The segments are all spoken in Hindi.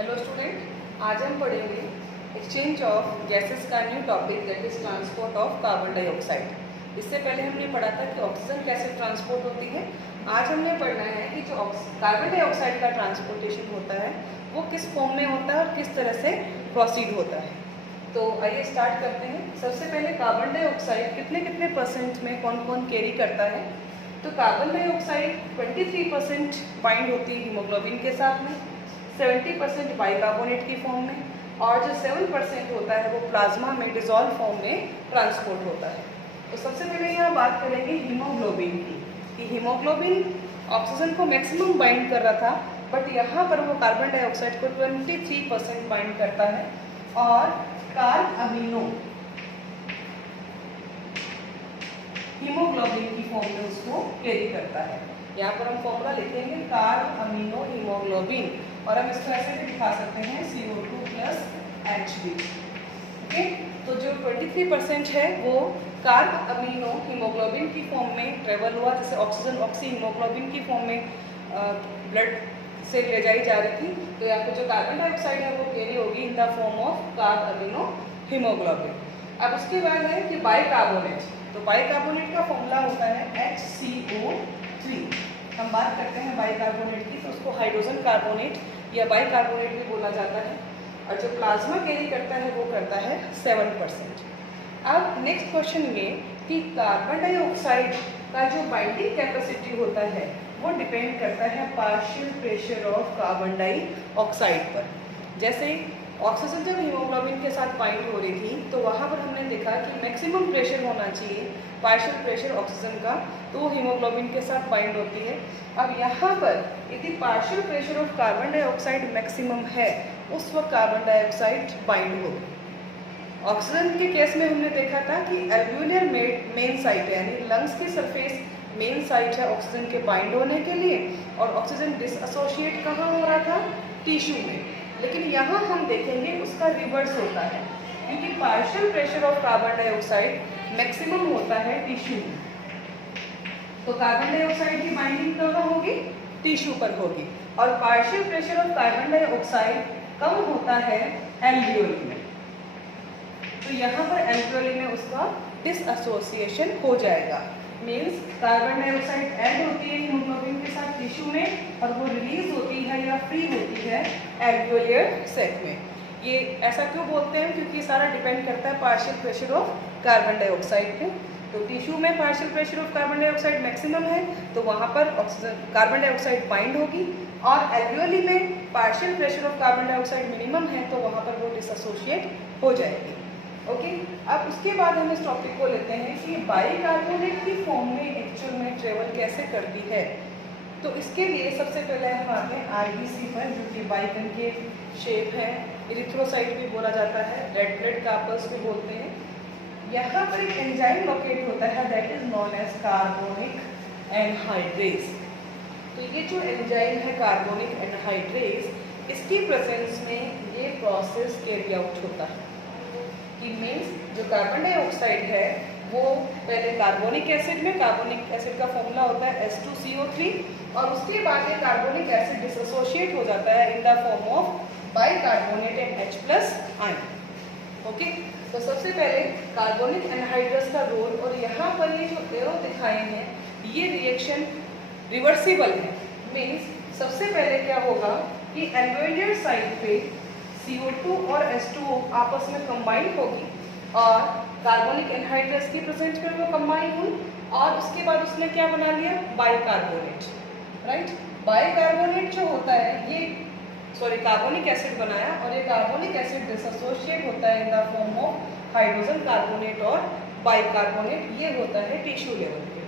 हेलो स्टूडेंट, आज हम पढ़ेंगे एक्सचेंज ऑफ गैसेस का new topic that is transport of carbon dioxide. इससे पहले हमने पढ़ा था कि ऑक्सीजन कैसे ट्रांसपोर्ट होती है। आज हमने पढ़ना है कि जो कार्बन डाइऑक्साइड का ट्रांसपोर्टेशन होता है वो किस फॉर्म में होता है और किस तरह से प्रोसीड होता है। तो आइए स्टार्ट करते हैं। सबसे पहले कार्बन डाइऑक्साइड कितने कितने परसेंट में कौन कौन कैरी करता है। तो कार्बन डाइऑक्साइड 23% बाइंड होती है हीमोग्लोबिन के साथ में, 70% बाइकार्बोनेट की फॉर्म में, और जो 7% होता है वो प्लाज्मा में डिजॉल्व फॉर्म में ट्रांसपोर्ट होता है। तो सबसे पहले यहाँ बात करेंगे हीमोग्लोबिन की कि हीमोग्लोबिन ऑक्सीजन को मैक्सिमम बाइंड कर रहा था, बट यहाँ पर वो कार्बन डाइऑक्साइड को 23% बाइंड करता है और कार्ब अमीनो हीमोग्लोबिन की फॉर्म में उसको कैरी करता है। यहाँ पर हम फॉर्मूला लिखेंगे कार्ब अमीनो हीमोग्लोबिन, और हम इसको ऐसे भी दिखा सकते हैं CO2 प्लस Hb। ओके, तो जो 23% है वो कार्ब अमीनो हीमोग्लोबिन की फॉर्म में ट्रेवल हुआ, जैसे ऑक्सीजन ऑक्सी हीमोग्लोबिन की फॉर्म में ब्लड से ले जाई जा रही थी। तो यहाँ पर जो कार्बन डाइऑक्साइड है वो कैरी होगी in the form of carb amino haemoglobin. अब उसके बाद है कि बाइकार्बोनेट। तो बाइकार्बोनेट का फॉर्मूला होता है HCO3। हम बात करते हैं बाइकार्बोनेट की, तो उसको हाइड्रोजन कार्बोनेट या बाइकार्बोनेट भी बोला जाता है। और जो प्लाज्मा कैरी करता है वो करता है 7%। अब नेक्स्ट क्वेश्चन ये कि कार्बन डाइऑक्साइड का जो बाइंडिंग कैपेसिटी होता है वो डिपेंड करता है partial pressure of carbon dioxide पर। जैसे ऑक्सीजन जब हीमोग्लोबिन के साथ बाइंड हो रही थी तो वहाँ पर हमने देखा कि मैक्सिमम प्रेशर होना चाहिए, पार्शियल प्रेशर ऑक्सीजन का, तो हीमोग्लोबिन के साथ बाइंड होती है। अब यहाँ पर यदि partial pressure of carbon dioxide maximum है उस वक्त कार्बन डाइऑक्साइड बाइंड होगी। ऑक्सीजन के केस में हमने देखा था कि एल्वियोलर मेन साइट है, यानी लंग्स की सरफेस मेन साइट है ऑक्सीजन के बाइंड होने के लिए, और ऑक्सीजन डिसएसोशिएट कहाँ हो रहा था? टिश्यू में। लेकिन यहाँ हम देखेंगे उसका रिवर्स होता है, क्योंकि partial pressure of carbon dioxide maximum होता है टिश्यू में। तो कार्बन डाइऑक्साइड की बाइंडिंग कहाँ होगी? टिश्यू पर होगी। और partial pressure of carbon dioxide कम होता है एल्वियोली में। तो यहाँ पर एल्वियोली में उसका डिसएसोसिएशन हो जाएगा। मीन्स कार्बन डाइऑक्साइड ऐड होती है हीमोग्लोबिन के साथ टिश्यू में, और वो रिलीज होती है या फ्री होती है एल्वियोलियर सैक में। ये ऐसा क्यों बोलते हैं? क्योंकि सारा डिपेंड करता है partial pressure of carbon dioxide पे। तो टिश्यू में partial pressure of carbon dioxide maximum है तो वहाँ पर ऑक्सीजन कार्बन डाइऑक्साइड बाइंड होगी, और एल्वियोली में partial pressure of carbon dioxide minimum है तो वहाँ पर वो डिसएसोशिएट हो जाएगी। ओके, अब उसके बाद हम इस टॉपिक को लेते हैं कि बाइकार्बोनेट की फॉर्म में एक्चुअल में ट्रेवल कैसे करती है। तो इसके लिए सबसे पहले हम आते हैं RBC पर, जो कि बाइकनकेव शेप है, इरिथ्रोसाइट भी बोला जाता है, रेड ब्लड कार्पस भी बोलते हैं। यहाँ पर एक एंजाइम लोकेट होता है that is known as carbonic anhydrase. तो ये जो एंजाइम है कार्बोनिक एनहाइड्रेज, इसकी प्रेजेंस में ये प्रोसेस कैरी आउट होता है कि मीन्स जो कार्बन डाइऑक्साइड है वो पहले कार्बोनिक एसिड में, कार्बोनिक एसिड का फॉर्मूला होता है H2CO3, और उसके बाद ये कार्बोनिक एसिड डिसएसोशिएट हो जाता है in the form of bicarbonate and H+ ion. Okay, तो सबसे पहले कार्बोनिक एनहाइड्रेस का रोल, और यहाँ पर ये जो एरो दिखाए हैं ये रिएक्शन रिवर्सिबल है। मीन्स सबसे पहले क्या होगा कि एल्वियोलियर साइड पे CO2 और H2O आपस में कंबाइन होगी, और कार्बोनिक एनहाइड्रेस की प्रेजेंस में वो कंबाइन हुई, और उसके बाद उसने क्या बना लिया? बाइकार्बोनेट। राइट, बाइकार्बोनेट जो होता है ये कार्बोनिक एसिड बनाया, और ये कार्बोनिक एसिड डिसएसोशिएट होता है in the form of hydrogen carbonate और बाइकार्बोनेट। ये होता है टिश्यू लेवल पे।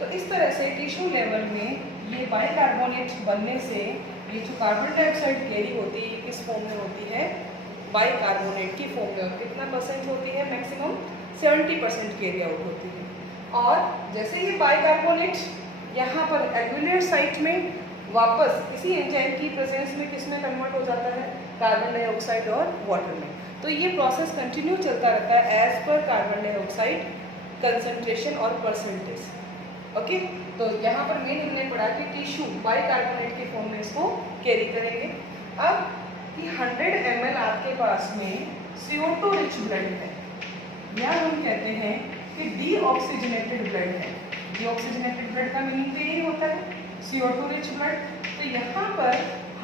तो इस तरह से टिश्यू लेवल में ये बाइकार्बोनेट बनने से ये जो कार्बन डाइऑक्साइड कैरी होती है किस फॉर्म में होती है? बाइकार्बोनेट की फॉर्म में। और कितना परसेंट होती है? मैक्सिमम 70% कैरी आउट होती है। और जैसे ये बाइकार्बोनेट यहाँ पर एल्वियोलियर साइट में वापस इसी एंजाइम की प्रेजेंस में किस में कन्वर्ट हो जाता है? कार्बन डाइऑक्साइड और वाटर में। तो ये प्रोसेस कंटिन्यू चलता रहता है as per carbon dioxide concentration और परसेंटेज। ओके, तो यहाँ पर मेन हमने पढ़ा कि टिश्यू बाइकार्बोनेट की फॉर्म में इसको कैरी करेंगे। अब कि 100 ml आपके पास में CO2 रिच ब्लड है, या हम कहते हैं कि डीऑक्सीजनेटेड ब्लड है। डीऑक्सीजनेटेड ब्लड का मीनिंग तो यही होता है CO2 रिच ब्लड। तो यहाँ पर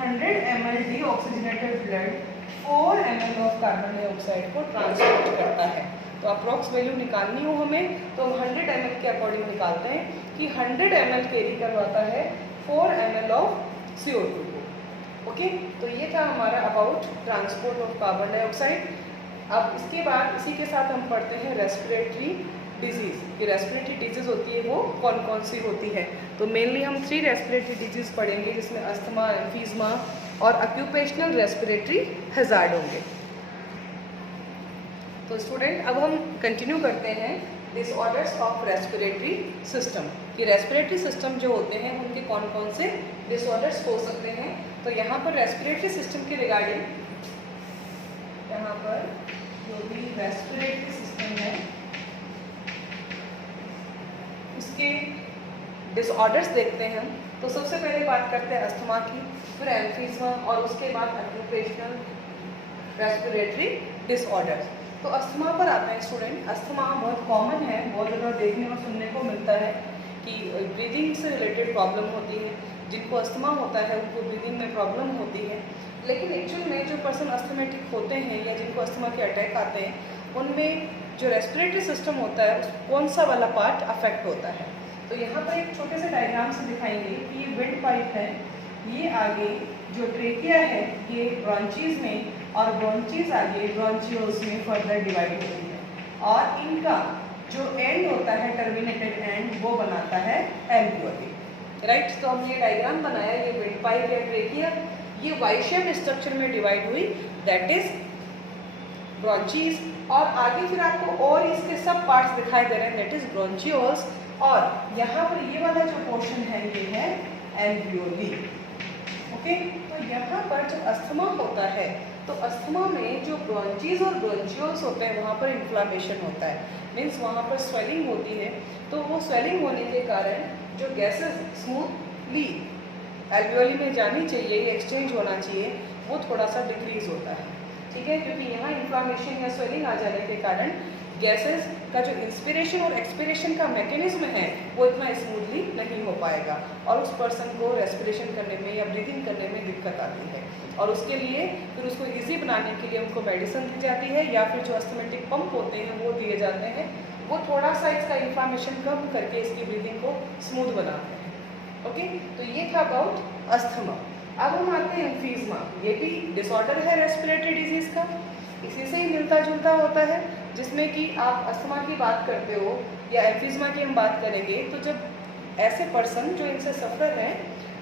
100 ml deoxygenated blood 4 ml of carbon dioxide को ट्रांसपोर्ट करता है। तो अप्रॉक्स वैल्यू निकालनी हो हमें तो हम 100 ml के अकॉर्डिंग निकालते हैं कि 100 ml कैरी करवाता है 4 ml ऑफ CO2 को। ओके, तो ये था हमारा about transport of carbon dioxide. अब इसके बाद इसी के साथ हम पढ़ते हैं रेस्पिरेटरी डिजीज़ कि रेस्पिरेटरी डिजीज़ होती है वो कौन कौन सी होती है। तो मेनली हम 3 रेस्पिरेटरी डिजीज़ पढ़ेंगे जिसमें अस्थमा, एम्फीज़मा और ऑक्यूपेशनल रेस्पिरेटरी हैजार्ड होंगे। तो स्टूडेंट अब हम कंटिन्यू करते हैं डिसऑर्डर्स ऑफ रेस्पिरेटरी सिस्टम कि रेस्पिरेटरी सिस्टम जो होते हैं उनके कौन कौन से डिसऑर्डर्स हो सकते हैं। तो यहाँ पर रेस्पिरेटरी सिस्टम के रिगार्डिंग यहाँ पर जो भी रेस्पिरेटरी सिस्टम है उसके डिसऑर्डर्स देखते हैं हम। तो सबसे पहले बात करते हैं अस्थमा की, फिर एम्फीज़मा और उसके बाद ऑक्यूपेशनल रेस्पिरेटरी डिसऑर्डर्स। तो अस्थमा पर आते हैं स्टूडेंट। अस्थमा बहुत कॉमन है, बहुत ज़्यादा देखने और सुनने को मिलता है कि ब्रीदिंग से रिलेटेड प्रॉब्लम होती है। जिनको अस्थमा होता है उनको ब्रीदिंग में प्रॉब्लम होती है, लेकिन एक्चुअल में जो पर्सन अस्थमेटिक होते हैं या जिनको अस्थमा के अटैक आते हैं उनमें जो रेस्पिरेटरी सिस्टम होता है कौन सा वाला पार्ट अफेक्ट होता है। तो यहाँ पर एक छोटे से डायग्राम से दिखाएंगे कि ये विंड पाइप है, ये आगे जो ट्रेकिया है ये ब्रॉन्चीज में और ब्रॉन्चीज आगे ब्रॉन्चियोल्स में फर्दर डिवाइड होती है और इनका जो एंड होता है टर्मिनेटेड एंड वो बनाता है एल्वियोली। राइट, तो हमने ये डायग्राम बनाया, ये विंड पाइप या ट्रेकिया ये वाई शेप स्ट्रक्चर में डिवाइड हुई, दैट इज ब्रॉन्चीज, और आगे फिर आपको और इसके सब पार्ट्स दिखाई दे रहे हैं, दैट इज ब्रॉन्चियोल्स, और यहाँ पर ये वाला जो पोर्शन है ये है एल्वियोली। ओके, तो यहाँ पर जब अस्थमा होता है तो अस्थमा में जो ब्रॉन्चीज और ब्रॉन्चियोल्स होते हैं वहाँ पर इन्फ्लामेशन होता है, मीन्स वहाँ पर स्वेलिंग होती है। तो वो स्वेलिंग होने के कारण जो गैसेस स्मूथली एल्वियोली में जानी चाहिए, एक्सचेंज होना चाहिए, वो थोड़ा सा डिक्रीज होता है। ठीक है, क्योंकि यहाँ इन्फ्लामेशन या स्वेलिंग आ जाने के कारण गैसेस का जो इंस्पिरेशन और एक्सपिरेशन का मैकेनिज्म है वो इतना स्मूथली नहीं हो पाएगा और उस पर्सन को रेस्पिरेशन करने में या ब्रीदिंग करने में दिक्कत आती है। और उसके लिए फिर उसको इजी बनाने के लिए उनको मेडिसिन दी जाती है या फिर जो अस्थमेटिक पंप होते हैं वो दिए जाते हैं, वो थोड़ा सा इसका इन्फ्लामेशन कम करके इसकी ब्रीदिंग को स्मूथ बनाते हैं। ओके, तो ये था अबाउट अस्थमा। अब हम आते हैं एम्फीज़मा, ये भी डिसऑर्डर है रेस्पिरेटरी डिजीज़ का, इसी से ही मिलता जुलता होता है, जिसमें कि आप अस्थमा की बात करते हो या एम्फीज़मा की हम बात करेंगे तो जब ऐसे पर्सन जो इनसे सफ़र हैं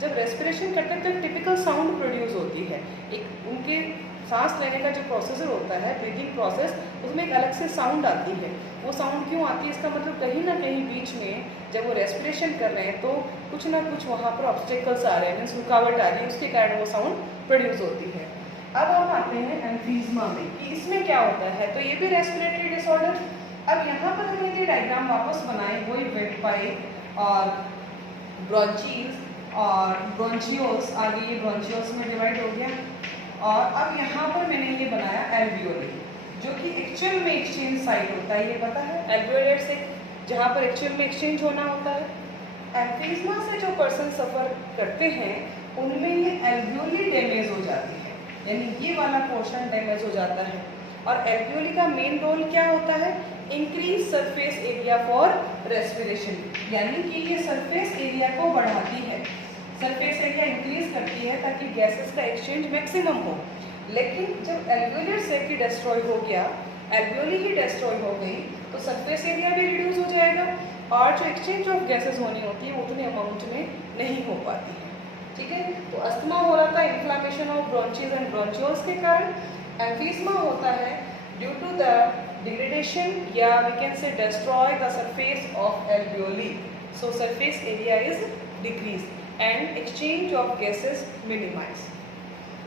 जब रेस्पिरेशन करते हैं तो एक टिपिकल साउंड प्रोड्यूस होती है। एक उनके सांस लेने का जो प्रोसेसर होता है ब्रीदिंग प्रोसेस, उसमें एक अलग से साउंड आती है। वो साउंड क्यों आती है, इसका मतलब कहीं ना कहीं बीच में जब वो रेस्पिरेशन कर रहे हैं तो कुछ ना कुछ वहाँ पर ऑब्स्टेकल्स आ रहे हैं, मीन्स रुकावट आ रही है, उसके कारण वो साउंड प्रोड्यूस होती है। अब हम आते हैं एम्फीज़मा में कि इसमें क्या होता है, तो ये भी रेस्पिरेटरी डिसऑर्डर। अब यहाँ पर हमने ये डायग्राम वापस बनाए, वही वेट पाइप और ब्रॉन्चीज और ब्रॉन्चियोल्स, आगे ये ब्रॉन्चियोल्स में डिवाइड हो गया, और अब यहाँ पर मैंने ये बनाया एल्वियोली जो कि एक्चुअल में एक्सचेंज साइट होता है, ये पता है एल्वियोलेट से जहाँ पर एक्चुअल में एक्सचेंज होना होता है। एम्फीज़मा से जो पर्सन सफ़र करते हैं उनमें ये एल्वियोली डैमेज हो जाती है, यानी ये वाला पोर्शन डैमेज हो जाता है। और एल्वियोली का मेन रोल क्या होता है, increase surface area for respiration, यानी कि ये सरफेस एरिया को बढ़ाती है, सरफेस एरिया इंक्रीज करती है ताकि गैसेस का एक्सचेंज मैक्सिमम हो। लेकिन जब एल्वियोलर सेक्री डिस्ट्रॉय हो गया, एल्वियोली ही डिस्ट्रॉय हो गई, तो सरफेस एरिया भी रिड्यूस हो जाएगा और जो एक्सचेंज ऑफ गैसेस होनी होती है उतने अमाउंट में नहीं हो पाती है। ठीक है, तो अस्थमा हो रहा था inflammation of bronchi and bronchioles के कारण। एम्फीज़मा होता है ड्यू टू द डिग्रेडेशन या we can say destroy the surface of alveoli, so surface area is decrease and exchange of gases minimize.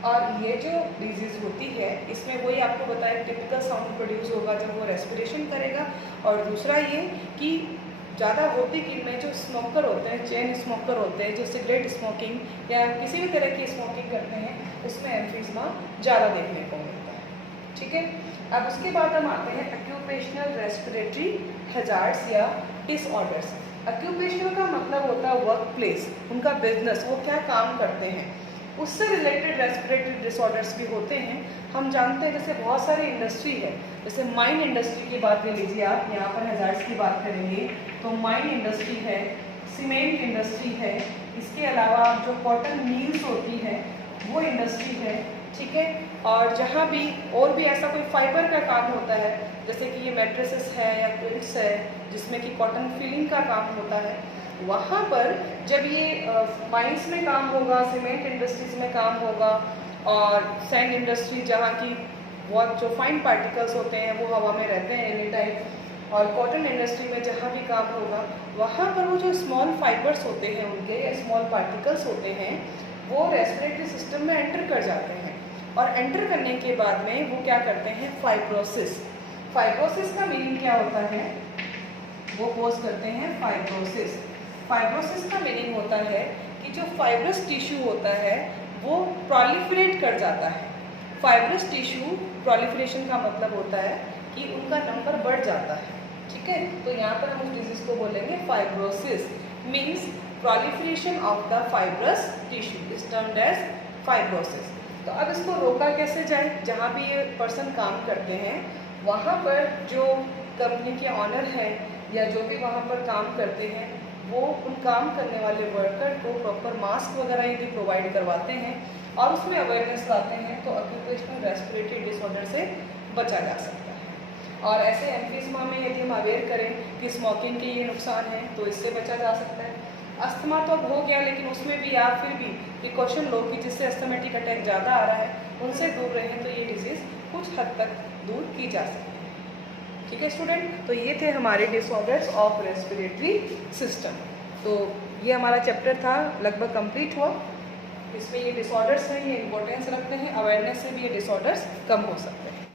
और ये जो डिजीज़ होती है इसमें वही आपको बताया टिपिकल साउंड प्रोड्यूस होगा जब वो रेस्पिरेशन करेगा, और दूसरा ये कि ज़्यादा होती किनमें, जो स्मोकर होते हैं, चेन स्मोकर होते हैं, जो सिगरेट स्मोकिंग या किसी भी तरह की स्मोकिंग करते हैं, उसमें एम्फीज़मा ज़्यादा देखने को मिलता है। ठीक है, अब उसके बाद हम आते हैं ऑक्यूपेशनल रेस्पिरेटरी हैजार्ड्स या डिसऑर्डर्स। ऑक्यूपेशनल का मतलब होता है वर्क प्लेस, उनका बिजनेस, वो क्या काम करते हैं, उससे रिलेटेड रेस्पिरेटरी डिसऑर्डर्स भी होते हैं। हम जानते हैं जैसे बहुत सारी इंडस्ट्री है, जैसे माइन इंडस्ट्री की बात ले लीजिए आप, यहाँ पर हैजार्ड्स की बात करेंगे तो माइन इंडस्ट्री है, सीमेंट इंडस्ट्री है, इसके अलावा जो कॉटन मिल्स होती है वो इंडस्ट्री है। ठीक है, और जहाँ भी और भी ऐसा कोई फाइबर का काम होता है, जैसे कि ये मैट्रेसेस है या क्विल्ट्स है जिसमें कि कॉटन फिलिंग का काम होता है, वहाँ पर जब ये माइंस में काम होगा, सीमेंट इंडस्ट्रीज में काम होगा, और सैंड इंडस्ट्री जहाँ की बहुत जो फाइन पार्टिकल्स होते हैं वो हवा में रहते हैं एनी टाइम, और कॉटन इंडस्ट्री में जहाँ भी काम होगा वहाँ पर वो जो स्मॉल फाइबर्स होते हैं उनके या स्मॉल पार्टिकल्स होते हैं वो रेस्पिरेटरी सिस्टम में एंटर कर जाते हैं, और एंटर करने के बाद में वो क्या करते हैं, फाइब्रोसिस। फाइब्रोसिस का मीनिंग क्या होता है, वो कोज करते हैं फाइब्रोसिस। फाइब्रोसिस का मीनिंग होता है कि जो फाइब्रस टिश्यू होता है वो प्रोलिफरेट कर जाता है। फाइब्रस टिश्यू प्रोलिफरेशन का मतलब होता है कि उनका नंबर बढ़ जाता है। ठीक है, तो यहाँ पर हम उस डिजीज को बोलेंगे fibrosis, means proliferation of the fibrous tissue is termed as fibrosis. तो अब इसको रोका कैसे जाए, जहाँ भी ये पर्सन काम करते हैं वहाँ पर जो कंपनी के ऑनर हैं या जो भी वहाँ पर काम करते हैं वो उन काम करने वाले वर्कर को प्रॉपर मास्क वगैरह यदि प्रोवाइड करवाते हैं और उसमें अवेयरनेस लाते हैं तो ऑक्यूपेशनल रेस्पिरेटरी डिसऑर्डर से बचा जा सकता है। और ऐसे एम्फीज़मा में यदि हम अवेयर करें कि स्मोकिंग के ये नुकसान हैं तो इससे बचा जा सकता है। अस्थमा तो अब हो गया, लेकिन उसमें भी आप फिर भी प्रिकॉशन लो कि जिससे अस्थमेटिक अटैक ज़्यादा आ रहा है उनसे दूर रहें तो ये डिजीज़ कुछ हद तक दूर की जा सकती है। ठीक है स्टूडेंट, तो ये थे हमारे डिसऑर्डर्स ऑफ रेस्पिरेटरी सिस्टम। तो ये हमारा चैप्टर था, लगभग कंप्लीट हुआ। इसमें ये डिसऑर्डर्स हैं, ये इंपॉर्टेंस रखते हैं, अवेयरनेस से भी ये डिसऑर्डर्स कम हो सकते हैं।